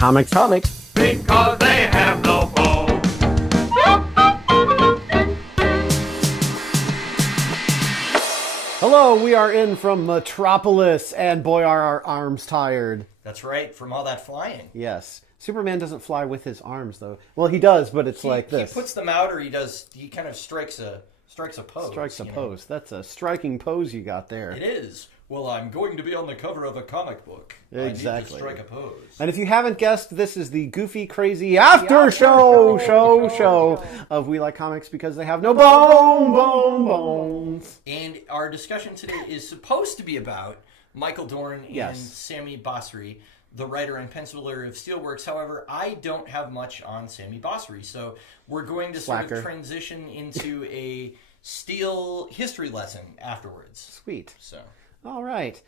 Comics. Because they have no bones. Hello, we are in from Metropolis, and boy, are our arms tired. That's right, from all that flying. Yes. Superman doesn't fly with his arms, though. Well, he does, but it's like this. He puts them out, or he kind of strikes a pose. Strikes a pose. That's a striking pose you got there. It is. Well, I'm going to be on the cover of a comic book. Exactly. I need to strike a pose. And if you haven't guessed, this is the goofy, crazy after show of We Like Comics because they have no bones. And our discussion today is supposed to be about Michael Dorn and Sami Basri, the writer and penciler of Steelworks. However, I don't have much on Sami Basri, so we're going to sort of transition into a Steel history lesson afterwards. Sweet. So, all right.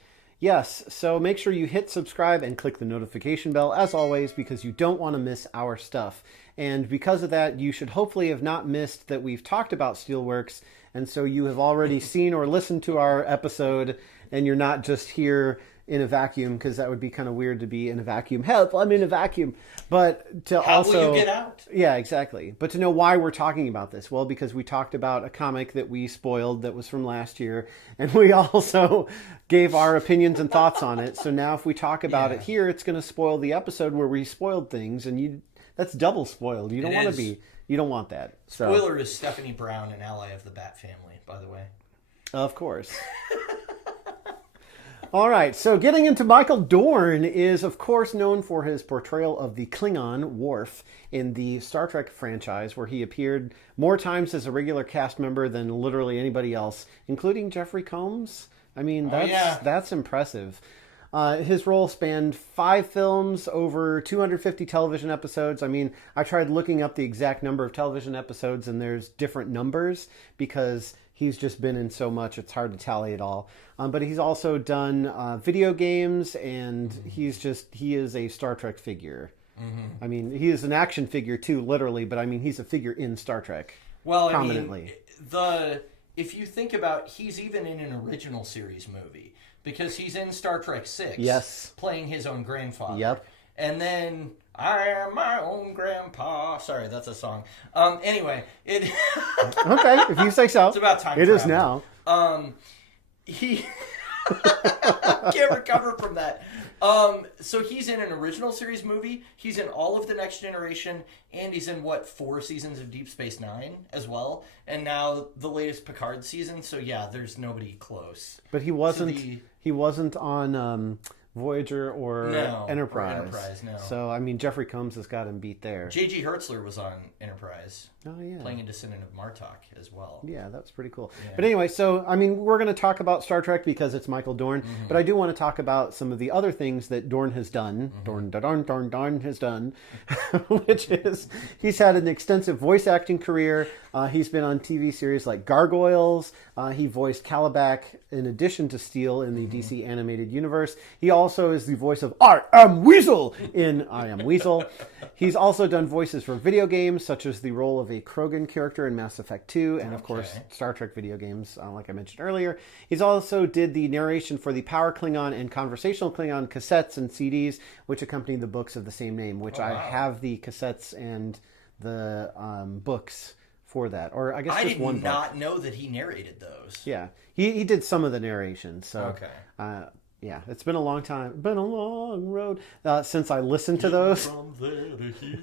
Yes, so make sure you hit subscribe and click the notification bell, as always, because you don't want to miss our stuff. And because of that, you should hopefully have not missed that we've talked about Steelworks, and so you have already seen or listened to our episode, and you're not just here in a vacuum, because that would be kind of weird to be in a vacuum. Help, I'm in a vacuum. But to How will you get out? Yeah, exactly. But to know why we're talking about this, well, because we talked about a comic that we spoiled that was from last year, and we also gave our opinions and thoughts on it. So now if we talk about it here, it's going to spoil the episode where we spoiled things, and that's double spoiled. You don't want to be. You don't want that. So. Spoiler is Stephanie Brown, an ally of the Bat family, by the way. Of course. All right, so getting into Michael Dorn is, of course, known for his portrayal of the Klingon Worf in the Star Trek franchise, where he appeared more times as a regular cast member than literally anybody else, including Jeffrey Combs. I mean, that's impressive. His role spanned 5 films, over 250 television episodes. I mean, I tried looking up the exact number of television episodes, and there's different numbers because he's just been in so much, it's hard to tally it all. But he's also done video games, and he is a Star Trek figure. Mm-hmm. I mean, he is an action figure too, literally, but I mean, he's a figure in Star Trek. Well, prominently. I mean, if you think about, he's even in an original series movie, because he's in Star Trek 6. Yes. Playing his own grandfather. Yep. And then, I am my own grandpa. Sorry, that's a song. Anyway, it... Okay, if you say so. It's about time It travel. is now. He... Can't recover from that. So he's in an original series movie. He's in all of The Next Generation, and he's in, 4 seasons of Deep Space Nine as well. And now the latest Picard season. So yeah, there's nobody close. But he wasn't. He wasn't on Voyager or Enterprise. No. So I mean, Jeffrey Combs has got him beat there. J.G. Hertzler was on Enterprise. Oh yeah, playing a descendant of Martok as well. Yeah, that's pretty cool. Yeah. But anyway, so I mean, we're going to talk about Star Trek because it's Michael Dorn. Mm-hmm. But I do want to talk about some of the other things that Dorn has done. Mm-hmm. Dorn has done, which is he's had an extensive voice acting career. He's been on TV series like Gargoyles. He voiced Calabac in addition to Steel in the DC animated universe. He also is the voice of I Am Weasel in I Am Weasel. He's also done voices for video games, such as the role of a Krogan character in Mass Effect 2, and of course Star Trek video games, like I mentioned earlier. He's also did the narration for the Power Klingon and Conversational Klingon cassettes and CDs, which accompany the books of the same name, which I have the cassettes and the books for that, or I guess just one book. I did not know that he narrated those. Yeah, he did some of the narration. So yeah, it's been a long time, been a long road since I listened to those. From there to here.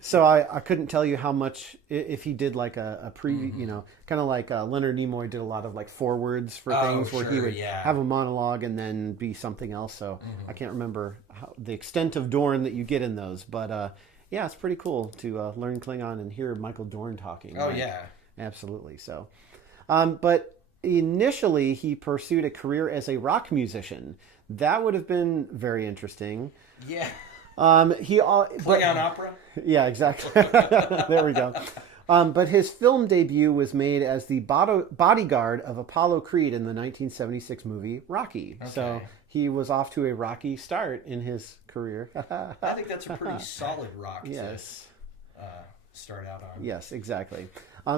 So I couldn't tell you how much, if he did like a preview, you know, kind of like Leonard Nimoy did a lot of like forewords for things where he would have a monologue and then be something else. So I can't remember the extent of Dorn that you get in those, but yeah, it's pretty cool to learn Klingon and hear Michael Dorn talking. Oh, right? yeah. Absolutely. So, but initially he pursued a career as a rock musician. That would have been very interesting. Yeah. Klingon opera? Yeah, exactly. There we go. But his film debut was made as the bodyguard of Apollo Creed in the 1976 movie Rocky. Okay. So he was off to a rocky start in his career. I think that's a pretty solid rock to start out on. Yes, exactly.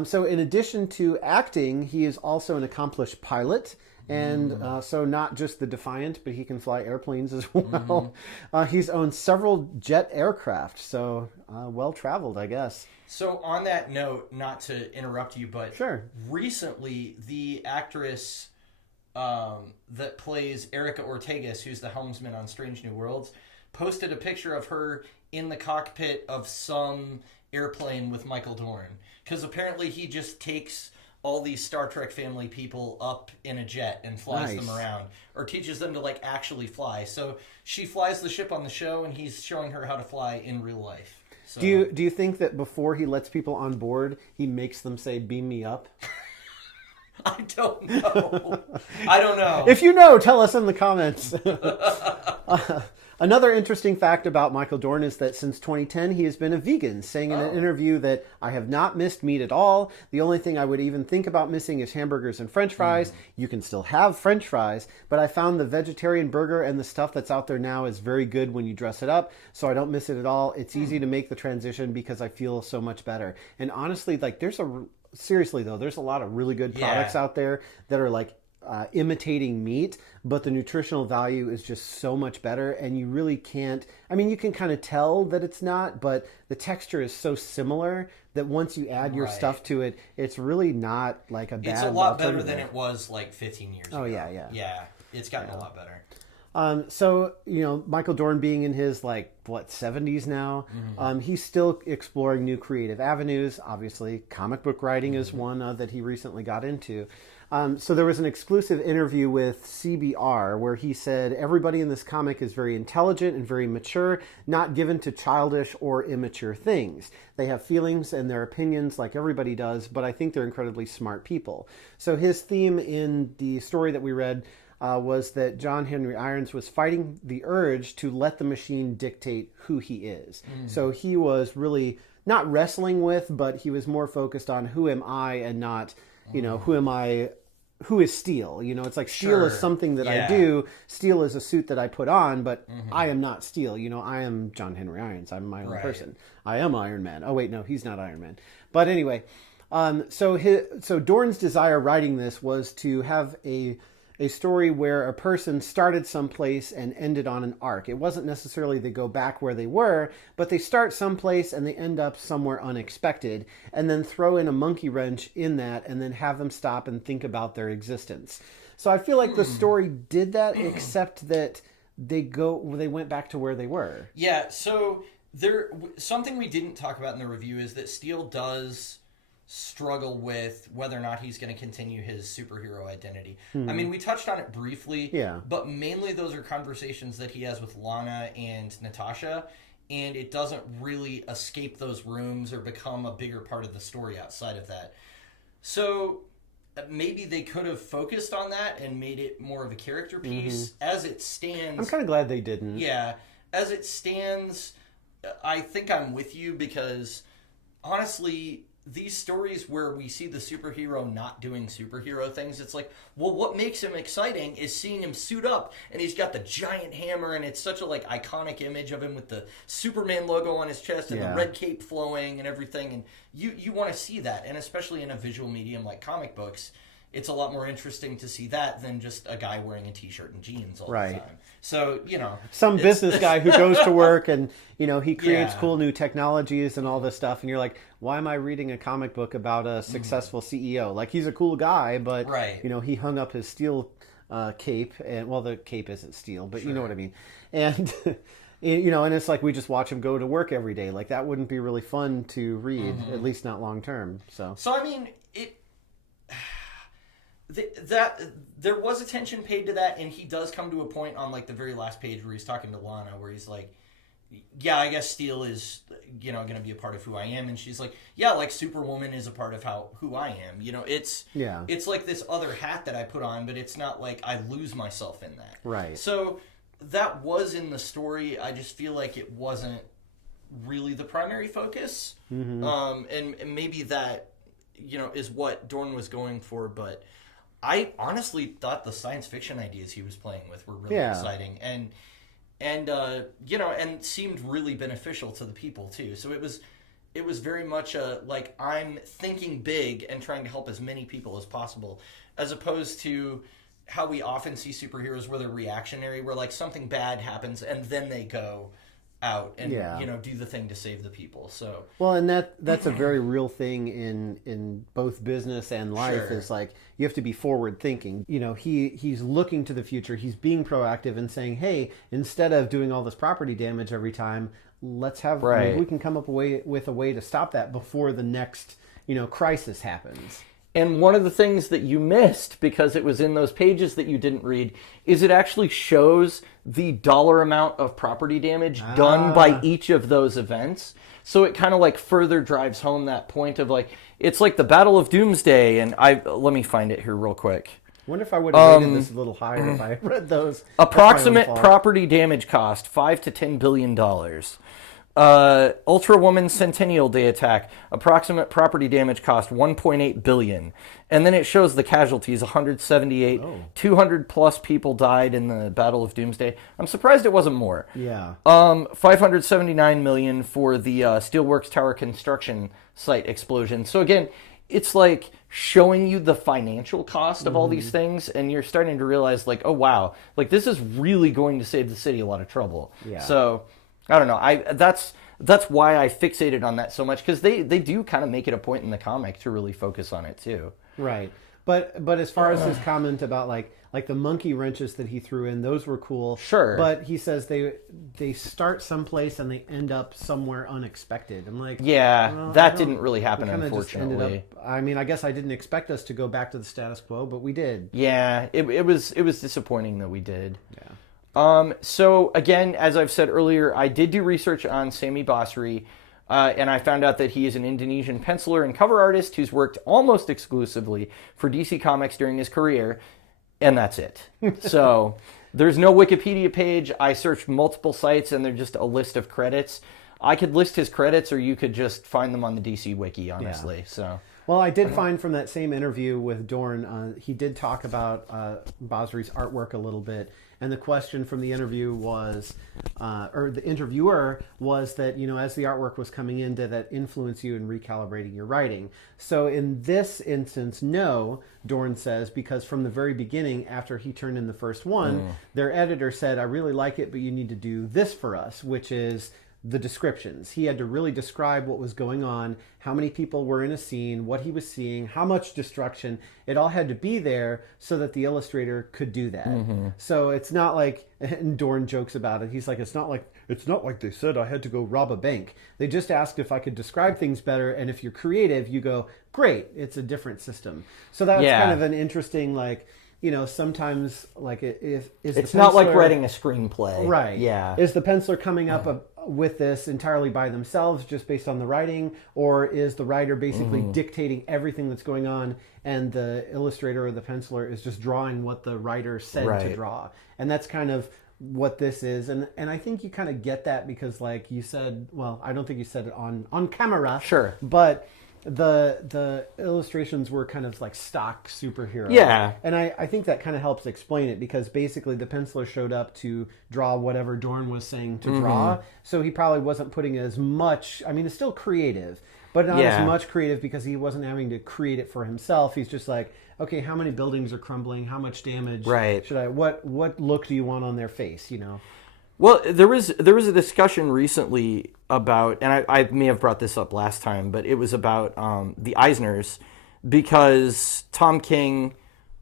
So in addition to acting, he is also an accomplished pilot, And so not just the Defiant, but he can fly airplanes as well. He's owned several jet aircraft, so well-traveled, I guess. So on that note, not to interrupt you, but Sure. recently the actress that plays Erica Ortegas, who's the helmsman on Strange New Worlds, posted a picture of her in the cockpit of some airplane with Michael Dorn. Because apparently he just takes all these Star Trek family people up in a jet and flies them around, or teaches them to like actually fly. So she flies the ship on the show, and he's showing her how to fly in real life. So, Do you think that before he lets people on board, he makes them say, "Beam me up"? I don't know. I don't know. If you know, tell us in the comments. Another interesting fact about Michael Dorn is that since 2010, he has been a vegan, saying in an interview that I have not missed meat at all. The only thing I would even think about missing is hamburgers and French fries. You can still have French fries, but I found the vegetarian burger and the stuff that's out there now is very good when you dress it up, so I don't miss it at all. It's easy to make the transition because I feel so much better. And honestly, like seriously though, there's a lot of really good products out there that are like imitating meat, but the nutritional value is just so much better, and you really can't, I mean, you can kind of tell that it's not, but the texture is so similar that once you add your stuff to it, it's really not like a bad It's a lot better alternative. than it was like 15 years ago. Oh, yeah. Yeah, it's gotten a lot better. So, you know, Michael Dorn being in his, 70s now, he's still exploring new creative avenues. Obviously, comic book writing is one that he recently got into. So there was an exclusive interview with CBR where he said, everybody in this comic is very intelligent and very mature, not given to childish or immature things. They have feelings and their opinions like everybody does, but I think they're incredibly smart people. So his theme in the story that we read was that John Henry Irons was fighting the urge to let the machine dictate who he is. So he was really not wrestling with, but he was more focused on who am I and not, you know, who am I, who is Steel? You know, it's like Steel is something that I do. Steel is a suit that I put on, but I am not Steel. You know, I am John Henry Irons. I'm my own person. I am Iron Man. Oh, wait, no, he's not Iron Man. But anyway, so Dorn's desire writing this was to have a story where a person started someplace and ended on an arc. It wasn't necessarily they go back where they were, but they start someplace and they end up somewhere unexpected, and then throw in a monkey wrench in that and then have them stop and think about their existence. So I feel like the story did that, except that they went back to where they were. Yeah, so something we didn't talk about in the review is that Steel does struggle with whether or not he's going to continue his superhero identity. I mean, we touched on it briefly, but mainly those are conversations that he has with Lana and Natasha, and it doesn't really escape those rooms or become a bigger part of the story outside of that. So maybe they could have focused on that and made it more of a character piece. As it stands, I'm kind of glad they didn't. Yeah, as it stands, I think I'm with you, because honestly, these stories where we see the superhero not doing superhero things, it's like, well, what makes him exciting is seeing him suit up and he's got the giant hammer, and it's such a iconic image of him with the Superman logo on his chest and the red cape flowing and everything, and you want to see that. And especially in a visual medium like comic books, it's a lot more interesting to see that than just a guy wearing a t-shirt and jeans all the time. So, you know, some business guy who goes to work and, you know, he creates cool new technologies and all this stuff, and you're like, why am I reading a comic book about a successful CEO? Like, he's a cool guy, but you know, he hung up his steel cape, and well, the cape isn't steel, but you know what I mean. And you know, and it's like we just watch him go to work every day. Like, that wouldn't be really fun to read, at least not long term. So I mean, that there was attention paid to that, and he does come to a point on the very last page where he's talking to Lana, where he's like, yeah, I guess Steel is, you know, going to be a part of who I am. And she's like, yeah, like Superwoman is a part of who I am. You know, it's like this other hat that I put on, but it's not like I lose myself in that. Right. So that was in the story. I just feel like it wasn't really the primary focus. And maybe that, you know, is what Dorn was going for. But I honestly thought the science fiction ideas he was playing with were really exciting. And you know, and seemed really beneficial to the people too. So it was very much like, I'm thinking big and trying to help as many people as possible, as opposed to how we often see superheroes where they're reactionary, where like something bad happens and then they go out and do the thing to save the people. So well, and that's a very real thing in both business and life. Is like you have to be forward thinking. He's looking to the future. He's being proactive and saying, hey, instead of doing all this property damage every time, let's have maybe we can come up with a way to stop that before the next crisis happens. And one of the things that you missed, because it was in those pages that you didn't read, is it actually shows the dollar amount of property damage done by each of those events. So it kind of like further drives home that point of like, it's like the Battle of Doomsday. And let me find it here real quick. I wonder if I would have rated this a little higher if I read those. Approximate property damage cost, $5 to $10 billion. Ultra Woman Centennial Day attack, approximate property damage cost $1.8 billion. And then it shows the casualties, 178, 200 plus people died in the Battle of Doomsday. I'm surprised it wasn't more. Yeah. 579 million for the Steelworks Tower construction site explosion. So again, it's like showing you the financial cost of all these things, and you're starting to realize like, oh wow, like this is really going to save the city a lot of trouble. Yeah. So I don't know. That's why I fixated on that so much, because they do kind of make it a point in the comic to really focus on it too. Right. But as far as his comment about like the monkey wrenches that he threw in, those were cool. Sure. But he says they start someplace and they end up somewhere unexpected. I'm like, yeah, well, that didn't really happen, just unfortunately. I mean, I guess I didn't expect us to go back to the status quo, but we did. Yeah, it was disappointing that we did. Yeah. So again, as I've said earlier, I did do research on Sami Basri, and I found out that he is an Indonesian penciler and cover artist who's worked almost exclusively for DC Comics during his career, and that's it. So there's no Wikipedia page. I searched multiple sites, and they're just a list of credits. I could list his credits, or you could just find them on the DC Wiki, honestly. Yeah. So. Well, I did find from that same interview with Dorn, he did talk about Basri's artwork a little bit. And the question from the interview was, or the interviewer was that, as the artwork was coming in, did that influence you in recalibrating your writing? So in this instance, no, Dorn says, because from the very beginning, after he turned in the first one, their editor said, I really like it, but you need to do this for us, which is the descriptions. He had to really describe what was going on, how many people were in a scene, what he was seeing, how much destruction. It all had to be there so that the illustrator could do that. So it's not like, and Dorn jokes about it, he's like, it's not like they said I had to go rob a bank. They just asked if I could describe things better, and if you're creative, you go, great, it's a different system. So that's kind of an interesting, like, sometimes like it's not like writing a screenplay, right? Yeah, is the penciler coming up with this entirely by themselves, just based on the writing, or is the writer basically dictating everything that's going on, and the illustrator or the penciler is just drawing what the writer said to draw? And that's kind of what this is, and I think you kind of get that because, like you said, well, I don't think you said it on camera, sure, but the illustrations were kind of like stock superhero. Yeah. And I think that kind of helps explain it, because basically the penciler showed up to draw whatever Dorn was saying to draw. So he probably wasn't putting as much, I mean, it's still creative, but not as much creative, because he wasn't having to create it for himself. He's just like, okay, how many buildings are crumbling? How much damage? Right. What look do you want on their face, Well, there was a discussion recently about, and I may have brought this up last time, but it was about the Eisners, because Tom King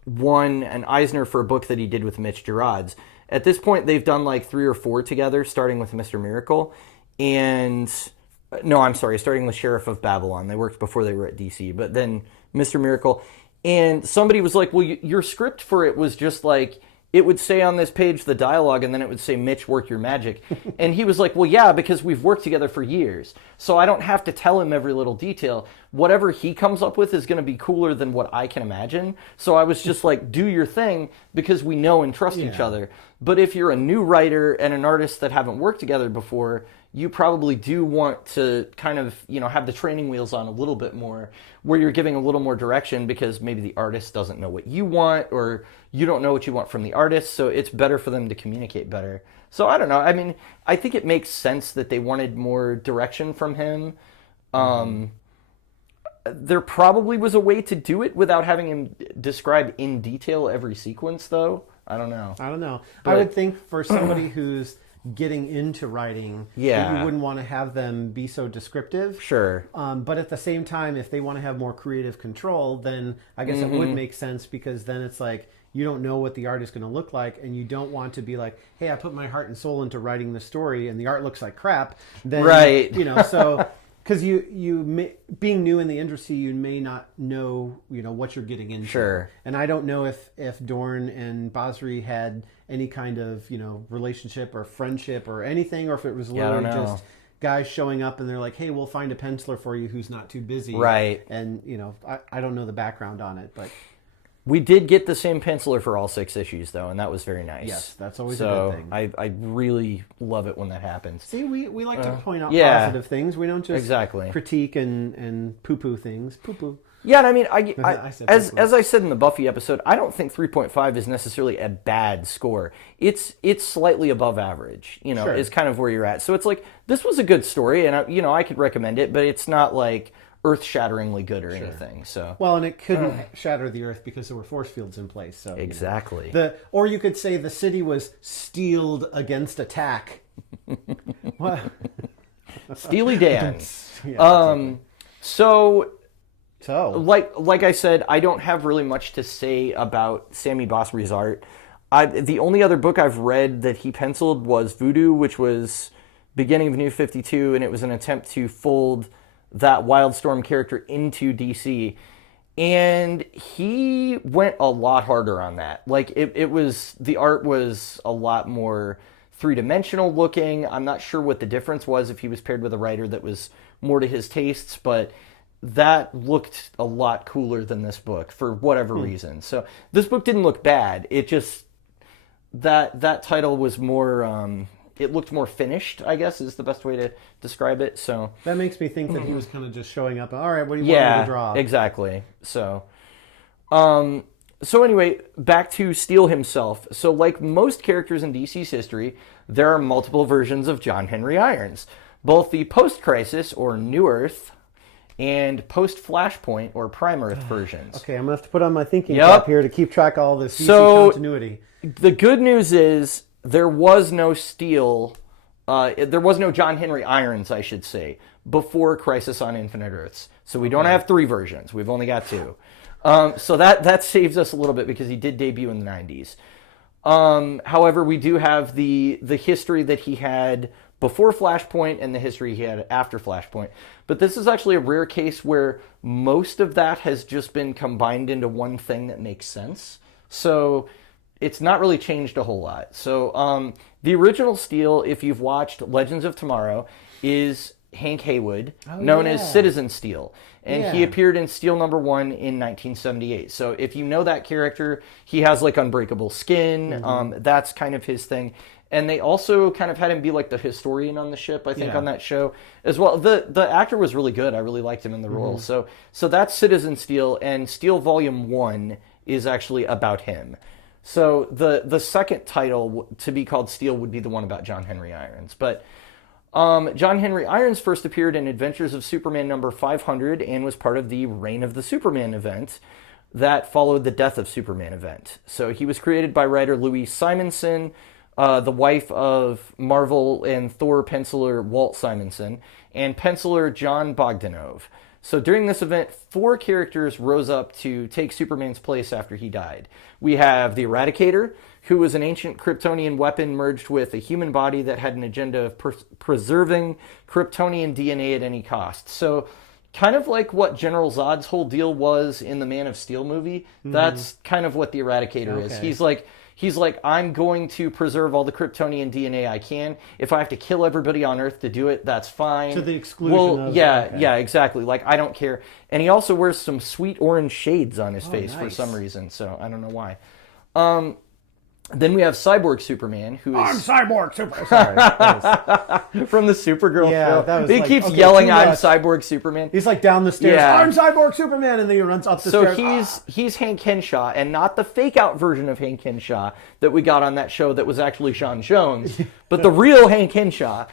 won an Eisner for a book that he did with Mitch Gerads. At this point, they've done like 3 or 4 together, starting with Mr. Miracle, starting with Sheriff of Babylon. They worked before they were at DC, but then Mr. Miracle. And somebody was like, well, your script for it was just like, it would say on this page the dialogue, and then it would say, Mitch, work your magic. And he was like, well, yeah, because we've worked together for years. So I don't have to tell him every little detail. Whatever he comes up with is going to be cooler than what I can imagine. So I was just like, do your thing, because we know and trust each other. But if you're a new writer and an artist that haven't worked together before, you probably do want to kind of, have the training wheels on a little bit more, where you're giving a little more direction, because maybe the artist doesn't know what you want, or you don't know what you want from the artist, so it's better for them to communicate better. So I don't know. I mean, I think it makes sense that they wanted more direction from him. There probably was a way to do it without having him describe in detail every sequence, though. I don't know. I would think for somebody who's getting into writing, that you wouldn't want to have them be so descriptive. Sure. But at the same time, if they want to have more creative control, then I guess it would make sense, because then it's like you don't know what the art is going to look like, and you don't want to be like, hey, I put my heart and soul into writing the story, and the art looks like crap. Then, right. So... Because being new in the industry, you may not know, what you're getting into. Sure. And I don't know if Dorn and Basri had any kind of, relationship or friendship or anything, or if it was literally just guys showing up and they're like, hey, we'll find a penciler for you who's not too busy. Right. And, I don't know the background on it, but... We did get the same penciler for all 6 issues, though, and that was very nice. Yes, that's always a good thing. I really love it when that happens. See, we like to point out positive things. We don't just exactly critique and poo-poo things. Poo-poo. Yeah, and I mean, as I said in the Buffy episode, I don't think 3.5 is necessarily a bad score. It's slightly above average, is kind of where you're at. So it's like, this was a good story, and I could recommend it, but it's not like earth-shatteringly good or anything. So well, and it couldn't shatter the earth because there were force fields in place. So exactly. Or you could say the city was steeled against attack. What? Steely Dan. Exactly. So like I said, I don't have really much to say about Sami Basri's art. The only other book I've read that he penciled was Voodoo, which was beginning of New 52, and it was an attempt to fold that Wildstorm character into DC, and he went a lot harder on that. Like the art was a lot more three-dimensional looking. I'm not sure what the difference was if he was paired with a writer that was more to his tastes, but that looked a lot cooler than this book for whatever reason. So this book didn't look bad. It just that title was more it looked more finished, I guess, is the best way to describe it. So that makes me think that he was kind of just showing up. All right, what do you want me to draw? Exactly. So, anyway, back to Steel himself. So, like most characters in DC's history, there are multiple versions of John Henry Irons, both the post-Crisis or New Earth and post-Flashpoint or Prime Earth versions. Okay, I'm gonna have to put on my thinking cap here to keep track of all this DC continuity. The good news is, there was no Steel, there was no John Henry Irons, I should say, before Crisis on Infinite Earths. So we don't have 3 versions. We've only got 2. So that saves us a little bit because he did debut in the 90s. However, we do have the history that he had before Flashpoint and the history he had after Flashpoint. But this is actually a rare case where most of that has just been combined into one thing that makes sense. So it's not really changed a whole lot. So the original Steel, if you've watched Legends of Tomorrow, is Hank Haywood, known as Citizen Steel. And he appeared in Steel number 1 in 1978. So if you know that character, he has like unbreakable skin. That's kind of his thing. And they also kind of had him be like the historian on the ship, I think, on that show as well. The actor was really good. I really liked him in the role. So that's Citizen Steel, and Steel Volume 1 is actually about him. So the second title to be called Steel would be the one about John Henry Irons. But John Henry Irons first appeared in Adventures of Superman number 500 and was part of the Reign of the Superman event that followed the Death of Superman event. So he was created by writer Louise Simonson, the wife of Marvel and Thor penciler Walt Simonson, and penciler John Bogdanove. So during this event, 4 characters rose up to take Superman's place after he died. We have the Eradicator, who was an ancient Kryptonian weapon merged with a human body that had an agenda of preserving Kryptonian DNA at any cost. So kind of like what General Zod's whole deal was in the Man of Steel movie, that's kind of what the Eradicator is. He's like, I'm going to preserve all the Kryptonian DNA I can. If I have to kill everybody on Earth to do it, that's fine. To the exclusion of... Yeah, exactly. Like, I don't care. And he also wears some sweet orange shades on his face for some reason, so I don't know why. Then we have Cyborg Superman, who is... I'm Cyborg Superman! Sorry. From the Supergirl show. That was he keeps yelling, I'm Cyborg Superman. He's like down the stairs, I'm Cyborg Superman, and then he runs up the stairs. So he's Hank Henshaw, and not the fake-out version of Hank Henshaw that we got on that show that was actually Sean Jones, but the real Hank Henshaw.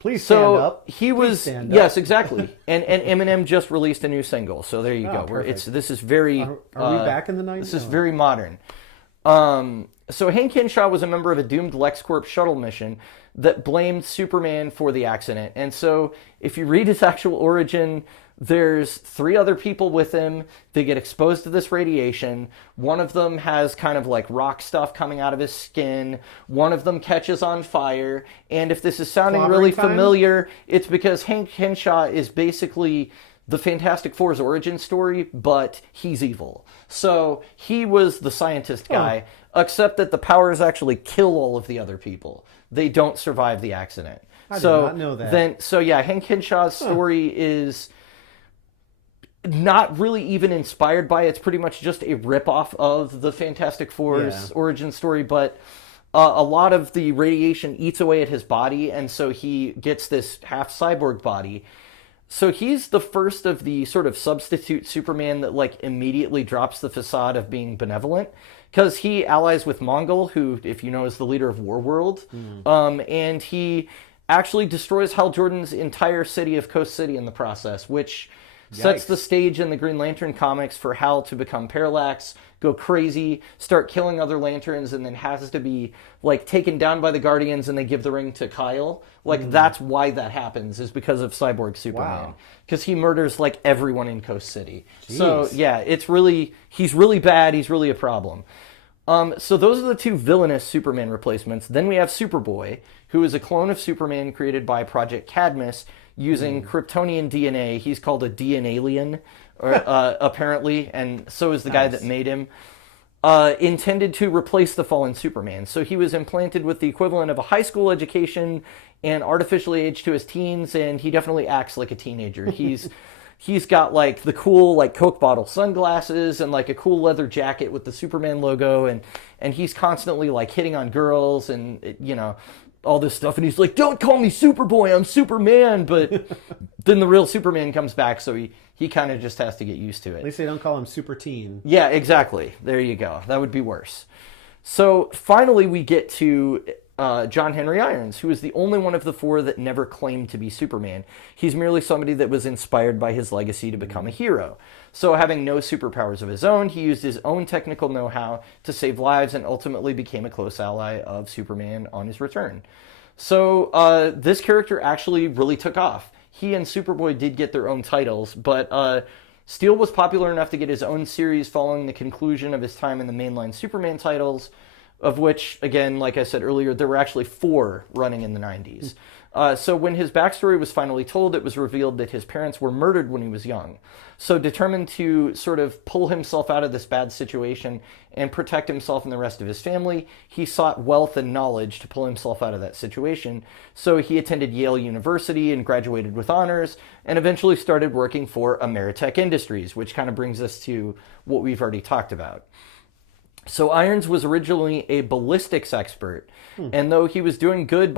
Please stand So up. he Please was stand yes, up. exactly. And Eminem just released a new single, so there you go. Perfect. This is very. Are we back in the 90s? This is very modern. So Hank Henshaw was a member of a doomed LexCorp shuttle mission that blamed Superman for the accident. And so if you read his actual origin, there's 3 other people with him. They get exposed to this radiation. One of them has kind of like rock stuff coming out of his skin. One of them catches on fire. And if this is sounding really Clobbering time? familiar, it's because Hank Henshaw is basically the Fantastic Four's origin story, but he's evil. So he was the scientist guy, except that the powers actually kill all of the other people. They don't survive the accident. I did not know that. Hank Henshaw's story is not really even inspired by it. It's pretty much just a ripoff of the Fantastic Four's origin story, but a lot of the radiation eats away at his body, and so he gets this half cyborg body. So he's the first of the sort of substitute Superman that like immediately drops the facade of being benevolent, because he allies with Mongol, who, if you know, is the leader of Warworld, and he actually destroys Hal Jordan's entire city of Coast City in the process, which sets the stage in the Green Lantern comics for Hal to become Parallax, go crazy, start killing other Lanterns, and then has to be like taken down by the Guardians, and they give the ring to Kyle. Like that's why that happens, is because of Cyborg Superman, because he murders like everyone in Coast City. Jeez. So yeah, he's really bad. He's really a problem. So those are the 2 villainous Superman replacements. Then we have Superboy, who is a clone of Superman created by Project Cadmus using Kryptonian DNA. He's called a DNA-alien, apparently, and so is the guy that made him. Intended to replace the fallen Superman. So he was implanted with the equivalent of a high school education and artificially aged to his teens, and he definitely acts like a teenager. He's got like the cool like Coke bottle sunglasses and like a cool leather jacket with the Superman logo, and he's constantly like hitting on girls and all this stuff, and he's like, "Don't call me Superboy, I'm Superman." But then the real Superman comes back, so he kind of just has to get used to it. At least they don't call him Super Teen. Yeah, exactly. There you go. That would be worse. So finally we get to John Henry Irons, who is the only one of the 4 that never claimed to be Superman. He's merely somebody that was inspired by his legacy to become a hero. So having no superpowers of his own, he used his own technical know-how to save lives and ultimately became a close ally of Superman on his return. So this character actually really took off. He and Superboy did get their own titles, but Steel was popular enough to get his own series following the conclusion of his time in the mainline Superman titles, of which, again, like I said earlier, there were actually 4 running in the 90s. So when his backstory was finally told, it was revealed that his parents were murdered when he was young. So determined to sort of pull himself out of this bad situation and protect himself and the rest of his family, he sought wealth and knowledge to pull himself out of that situation. So he attended Yale University and graduated with honors, and eventually started working for Ameritech Industries, which kind of brings us to what we've already talked about. So Irons was originally a ballistics expert, and though he was doing good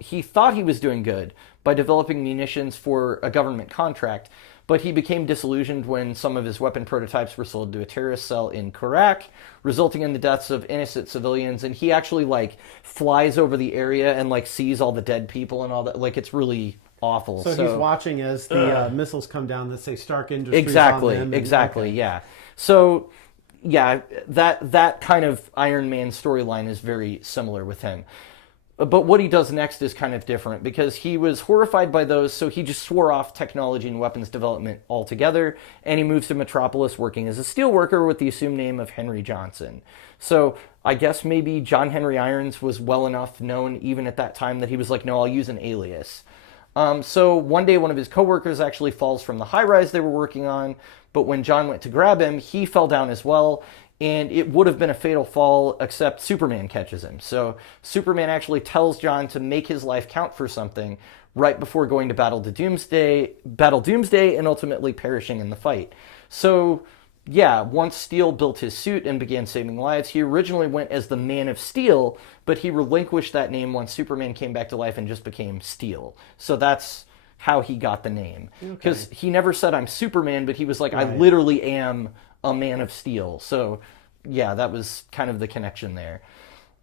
he thought he was doing good by developing munitions for a government contract, but he became disillusioned when some of his weapon prototypes were sold to a terrorist cell in Iraq, resulting in the deaths of innocent civilians. And he actually like flies over the area and like sees all the dead people and all that. Like, it's really awful. So he's watching as the missiles come down that say Stark Industries exactly, on them. Exactly, yeah. So yeah, that kind of Iron Man storyline is very similar with him. But what he does next is kind of different, because he was horrified by those, so he just swore off technology and weapons development altogether, and he moves to Metropolis working as a steelworker with the assumed name of Henry Johnson. So I guess maybe John Henry Irons was well enough known even at that time that he was like, no, I'll use an alias. So one day one of his coworkers actually falls from the high-rise they were working on, but when John went to grab him, he fell down as well, and it would have been a fatal fall, except Superman catches him. So Superman actually tells John to make his life count for something right before going to battle Doomsday, and ultimately perishing in the fight. So yeah, once Steel built his suit and began saving lives, he originally went as the Man of Steel, but he relinquished that name once Superman came back to life and just became Steel. So that's how he got the name. Because he never said, I'm Superman, but he was like, I literally am a Man of Steel. So yeah, that was kind of the connection there.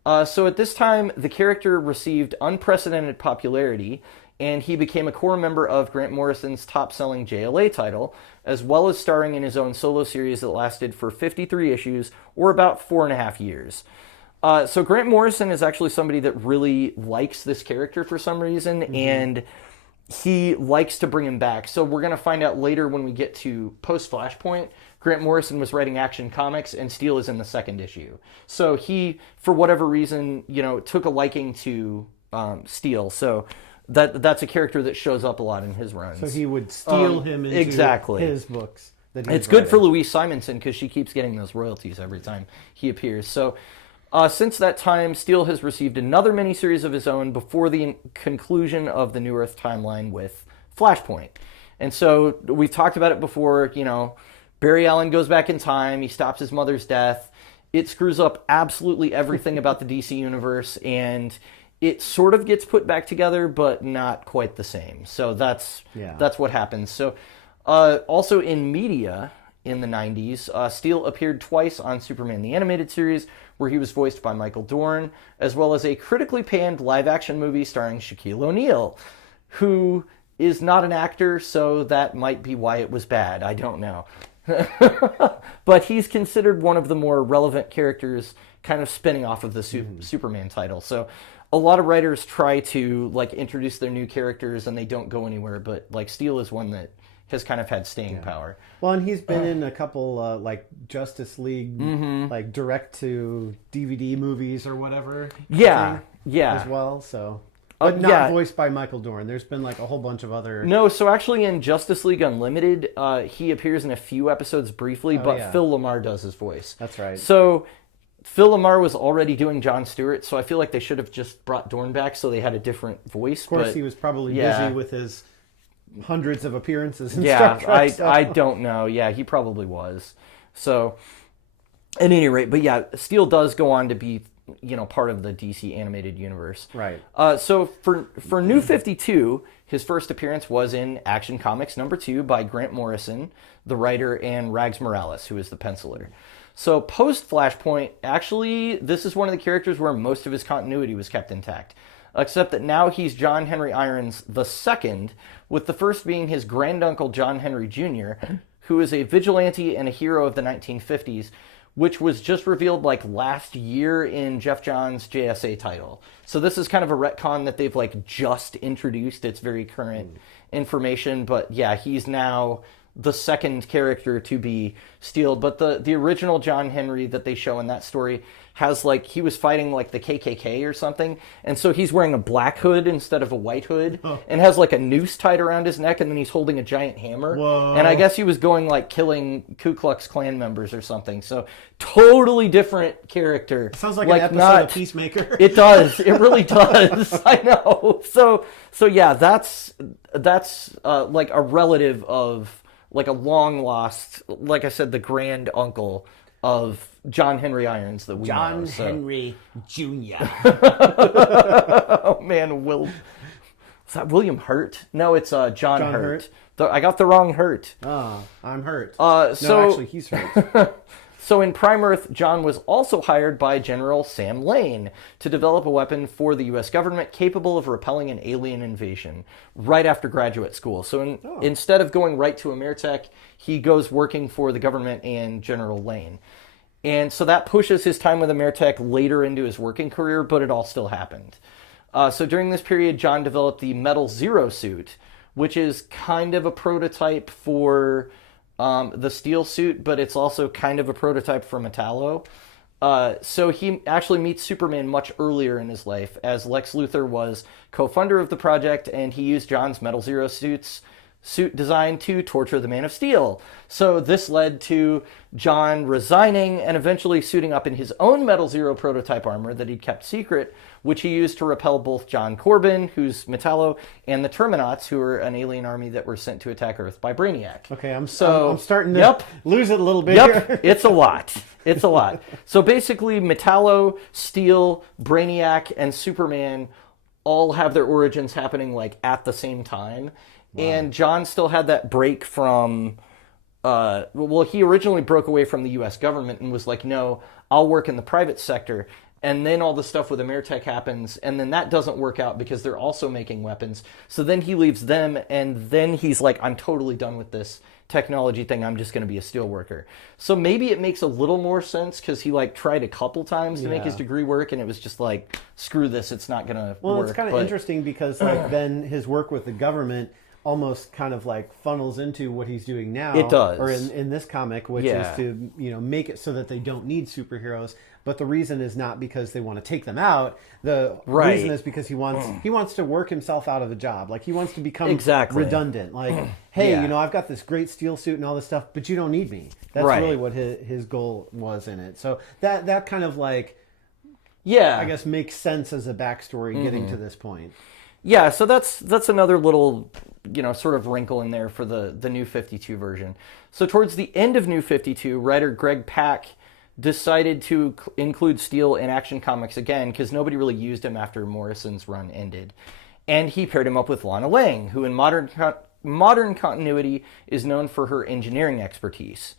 So at this time, the character received unprecedented popularity, and he became a core member of Grant Morrison's top-selling JLA title, as well as starring in his own solo series that lasted for 53 issues, or about 4.5 years. So Grant Morrison is actually somebody that really likes this character for some reason, and he likes to bring him back. So we're going to find out later when we get to post-Flashpoint, Grant Morrison was writing Action Comics, and Steel is in the second issue. So he, for whatever reason, took a liking to Steel. So that's a character that shows up a lot in his runs. So he would steal him into his books. It's good for Louise Simonson because she keeps getting those royalties every time he appears. So since that time, Steel has received another miniseries of his own before the conclusion of the New Earth timeline with Flashpoint. And so we've talked about it before, Barry Allen goes back in time, he stops his mother's death. It screws up absolutely everything about the DC universe, and it sort of gets put back together, but not quite the same. So that's what happens. So also in media in the 90s, Steel appeared twice on Superman the Animated Series, where he was voiced by Michael Dorn, as well as a critically panned live-action movie starring Shaquille O'Neal, who is not an actor, so that might be why it was bad. I don't know. But he's considered one of the more relevant characters kind of spinning off of the Superman title. So a lot of writers try to introduce their new characters and they don't go anywhere, but Steel is one that has kind of had staying power. Well, and he's been in a couple Justice League direct to DVD movies or whatever. Yeah. As well, so but not voiced by Michael Dorn. There's been a whole bunch of other... No, so actually in Justice League Unlimited, he appears in a few episodes briefly, but Phil LaMarr does his voice. That's right. So Phil LaMarr was already doing Jon Stewart, so I feel like they should have just brought Dorn back so they had a different voice. Of course, he was probably busy with his hundreds of appearances in Star Trek. I don't know. Yeah, he probably was. So, at any rate, but Steel does go on to be part of the DC animated universe. Right. So for New 52, his first appearance was in Action Comics #2 by Grant Morrison, the writer, and Rags Morales, who is the penciler. So post Flashpoint, actually, this is one of the characters where most of his continuity was kept intact, except that now he's John Henry Irons II, with the first being his granduncle John Henry Jr., who is a vigilante and a hero of the 1950s, which was just revealed last year in Jeff Johns' JSA title. So this is kind of a retcon that they've just introduced. It's very current information, but he's now the second character to be Steel. But the original John Henry that they show in that story has he was fighting the KKK or something, and so he's wearing a black hood instead of a white hood, and has a noose tied around his neck, and then he's holding a giant hammer. Whoa. And I guess he was going killing Ku Klux Klan members or something. So totally different character. Sounds like an episode of Peacemaker. It does. It really does. I know. So that's a relative of a long lost, like I said, the grand uncle of John Henry Irons that we know. Henry Jr. Oh man, is that William Hurt? No, it's John Hurt. I got the wrong Hurt. Oh, I'm hurt. No, actually, he's hurt. So in Prime Earth, John was also hired by General Sam Lane to develop a weapon for the U.S. government capable of repelling an alien invasion right after graduate school. So instead of going right to Ameritech, he goes working for the government and General Lane. And so that pushes his time with Ameritech later into his working career, but it all still happened. So during this period, John developed the Metal Zero suit, which is kind of a prototype for the Steel suit, but it's also kind of a prototype for Metallo. So he actually meets Superman much earlier in his life, as Lex Luthor was co-funder of the project, and he used John's Metal Zero suit design to torture the Man of Steel. So this led to John resigning and eventually suiting up in his own Metal Zero prototype armor that he'd kept secret, which he used to repel both John Corbin, who's Metallo, and the Terminauts, who are an alien army that were sent to attack Earth by Brainiac. Okay, I'm starting to lose it a little bit here. It's a lot. It's a lot. So basically, Metallo, Steel, Brainiac, and Superman all have their origins happening at the same time. Wow. And John still had that break from, he originally broke away from the U.S. government and was no, I'll work in the private sector. and then all the stuff with Ameritech happens, and then that doesn't work out because they're also making weapons. So then he leaves them, and then he's like, I'm totally done with this technology thing. I'm just going to be a steel worker. So maybe it makes a little more sense because he like tried a couple times to make his degree work, and it was just like, screw this, it's not going to work. Well, it's kind of interesting because like then his work with the government almost kind of like funnels into what he's doing now. It does. Or in this comic, which is to, make it so that they don't need superheroes. But the reason is not because they want to take them out. The reason is because he wants to work himself out of the job. Like he wants to become redundant. Like, hey, I've got this great steel suit and all this stuff, but you don't need me. That's really what his goal was in it. So that kind of like, I guess makes sense as a backstory getting to this point. Yeah, so that's another little, sort of wrinkle in there for the New 52 version. So towards the end of New 52, writer Greg Pak decided to include Steel in Action Comics again because nobody really used him after Morrison's run ended. And he paired him up with Lana Lang, who in modern continuity is known for her engineering expertise.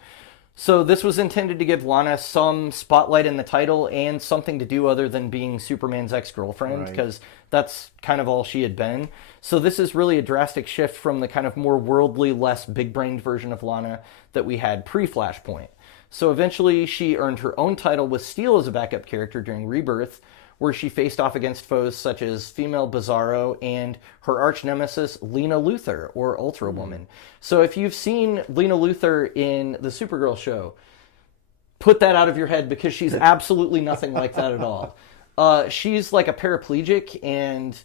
So this was intended to give Lana some spotlight in the title and something to do other than being Superman's ex-girlfriend, because that's kind of all she had been. So this is really a drastic shift from the kind of more worldly, less big-brained version of Lana that we had pre-Flashpoint. So eventually she earned her own title with Steel as a backup character during Rebirth, where she faced off against foes such as Female Bizarro and her arch-nemesis Lena Luthor, or Ultra Woman. So if you've seen Lena Luthor in the Supergirl show, put that out of your head because she's absolutely nothing like that at all. She's like a paraplegic, and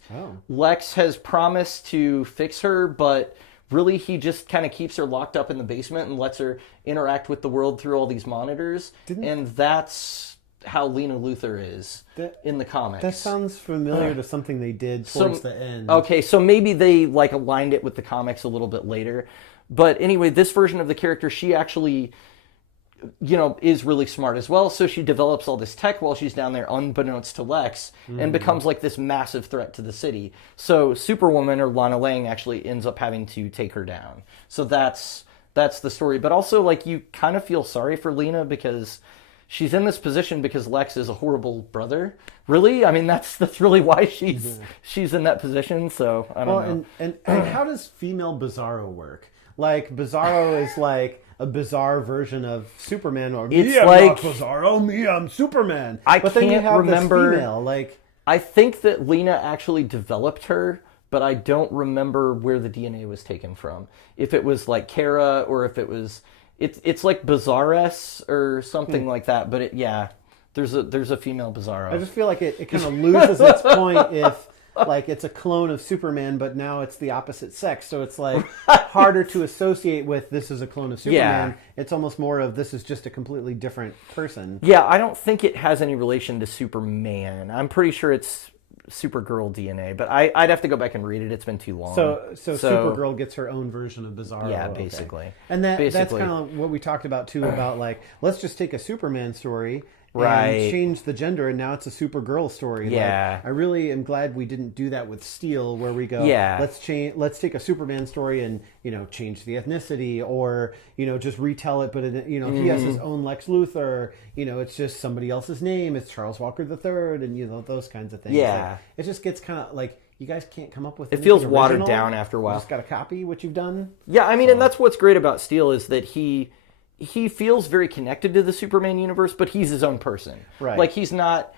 Lex has promised to fix her, but really he just kind of keeps her locked up in the basement and lets her interact with the world through all these monitors. And that's how Lena Luthor is in the comics. That sounds familiar to something they did towards the end. Okay, so maybe they like aligned it with the comics a little bit later. But anyway, this version of the character, she actually, is really smart as well. So she develops all this tech while she's down there, unbeknownst to Lex, and becomes like this massive threat to the city. So Superwoman, or Lana Lang, actually ends up having to take her down. So that's the story. But also, like, you kind of feel sorry for Lena because she's in this position because Lex is a horrible brother. Really? I mean, that's really why she's in that position. So I don't know. And how does Female Bizarro work? Like, Bizarro is like a bizarre version of Superman, or it's I'm like not Bizarro, me, I'm Superman. But then you have remember. This female, like, I think that Lena actually developed her, but I don't remember where the DNA was taken from. If it was like Kara, or if it was. It's like Bizarress or something like that, but there's a female Bizarro. I just feel like it kind of loses its point if like it's a clone of Superman, but now it's the opposite sex, so it's like harder to associate with this is a clone of Superman. Yeah. It's almost more of this is just a completely different person. Yeah, I don't think it has any relation to Superman. I'm pretty sure it's Supergirl DNA, but I'd have to go back and read it. It's been too long. So Supergirl gets her own version of Bizarro. Yeah, basically. Okay. And that's kind of what we talked about too, about like, let's just take a Superman story and change the gender, and now it's a Supergirl story. Yeah. Like, I really am glad we didn't do that with Steel, where we go, let's take a Superman story and, change the ethnicity, or, just retell it, but, he has his own Lex Luthor, it's just somebody else's name, it's Charles Walker III, and, those kinds of things. Yeah. Like, it just gets kind of like, you guys can't come up with it feels original. Watered down after a while. You just got to copy what you've done. Yeah, I mean, and that's what's great about Steel is that he feels very connected to the Superman universe, but he's his own person. Right. Like he's not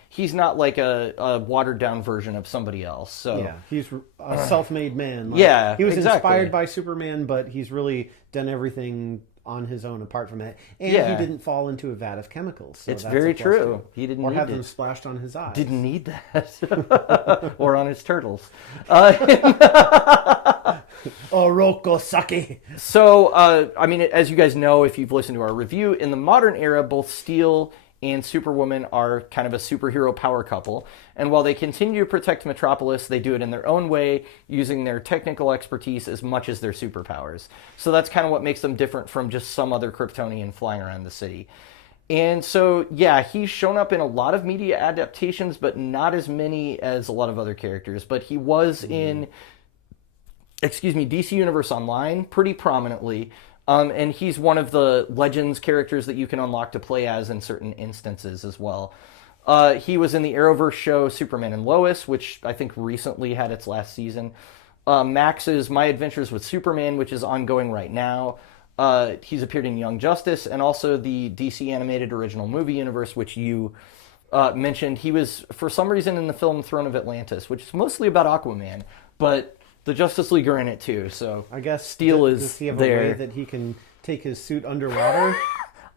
like a watered down version of somebody else. So yeah, he's a self-made man. Like, he was inspired by Superman, but he's really done everything on his own apart from it, and he didn't fall into a vat of chemicals. So it's very true. He didn't need have them splashed on his eyes. Didn't need that, or on his turtles. Oroko Saki. So, I mean, as you guys know, if you've listened to our review, in the modern era, both Steel and Superwoman are kind of a superhero power couple. And while they continue to protect Metropolis, they do it in their own way, using their technical expertise as much as their superpowers. So that's kind of what makes them different from just some other Kryptonian flying around the city. And so, yeah, he's shown up in a lot of media adaptations, but not as many as a lot of other characters. But he was in DC Universe Online pretty prominently, and he's one of the Legends characters that you can unlock to play as in certain instances as well. He was in the Arrowverse show Superman and Lois, which I think recently had its last season. Max's My Adventures with Superman, which is ongoing right now. He's appeared in Young Justice and also the DC animated original movie universe, which you mentioned. He was, for some reason, in the film Throne of Atlantis, which is mostly about Aquaman, but the Justice League are in it too. So I guess Steel is does he have there. a way that he can take his suit underwater?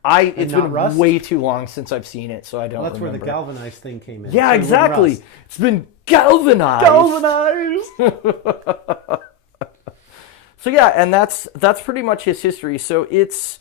It's not been rust? way too long since I've seen it, so I don't. Well, that's remember. where the galvanized thing came in. Yeah, So it wouldn't exactly. rust. It's been galvanized. So yeah, and that's pretty much his history. So it's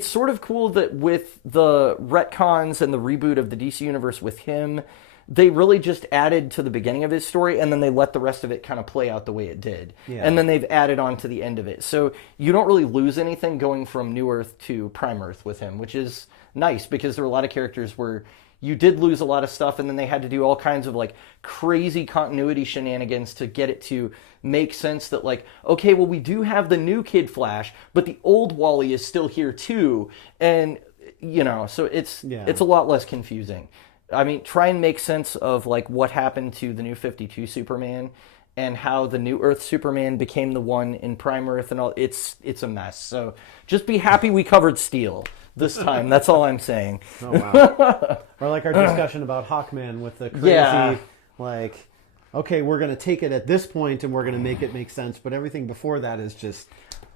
sort of cool that with the retcons and the reboot of the DC universe with him, they really just added to the beginning of his story, and then they let the rest of it kind of play out the way it did. Yeah. And then they've added on to the end of it. So you don't really lose anything going from New Earth to Prime Earth with him, which is nice because there are a lot of characters where you did lose a lot of stuff, and then they had to do all kinds of like crazy continuity shenanigans to get it to make sense that like, okay, well, we do have the new Kid Flash, but the old Wally is still here too. And, you know, so it's a lot less confusing. I mean, try and make sense of like what happened to the New 52 Superman and how the New Earth Superman became the one in Prime Earth and all. It's a mess. So just be happy we covered Steel this time. That's all I'm saying. Oh, wow. Or like our discussion about Hawkman with the crazy, like, okay, we're going to take it at this point and we're going to make it make sense, but everything before that is just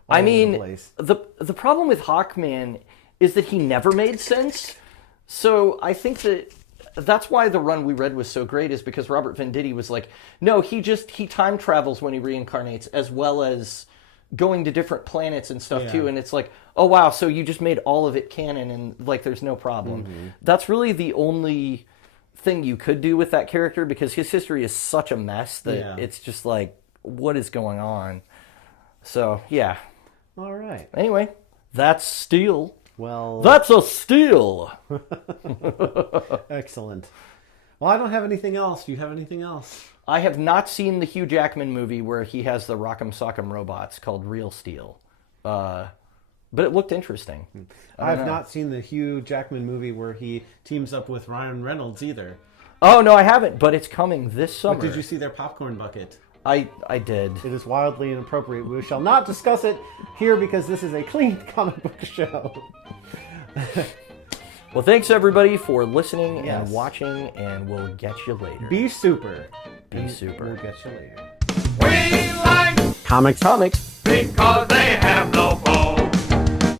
all I over mean, the place. the problem with Hawkman is that he never made sense. So I think that's why the run we read was so great, is because Robert Venditti was like, no, he time travels when he reincarnates, as well as going to different planets and stuff too. And it's like, oh wow, so you just made all of it canon and like there's no problem. Mm-hmm. That's really the only thing you could do with that character, because his history is such a mess that it's just like, what is going on? So yeah. All right. Anyway, that's Steel. Well, That's a steal. excellent. Well, I don't have anything else. Do you have anything else? I have not seen the Hugh Jackman movie where he has the Rock'em Sock'em robots called Real Steel. But it looked interesting. I have not seen the Hugh Jackman movie where he teams up with Ryan Reynolds either. Oh, no, I haven't, but it's coming this summer. But did you see their popcorn bucket? I did. It is wildly inappropriate. We shall not discuss it here because this is a clean comic book show. Well, thanks everybody for listening Yes. and watching, and we'll get you later. Be super. Be super. We'll get you later. We like Comics. Comics. because they have no foe.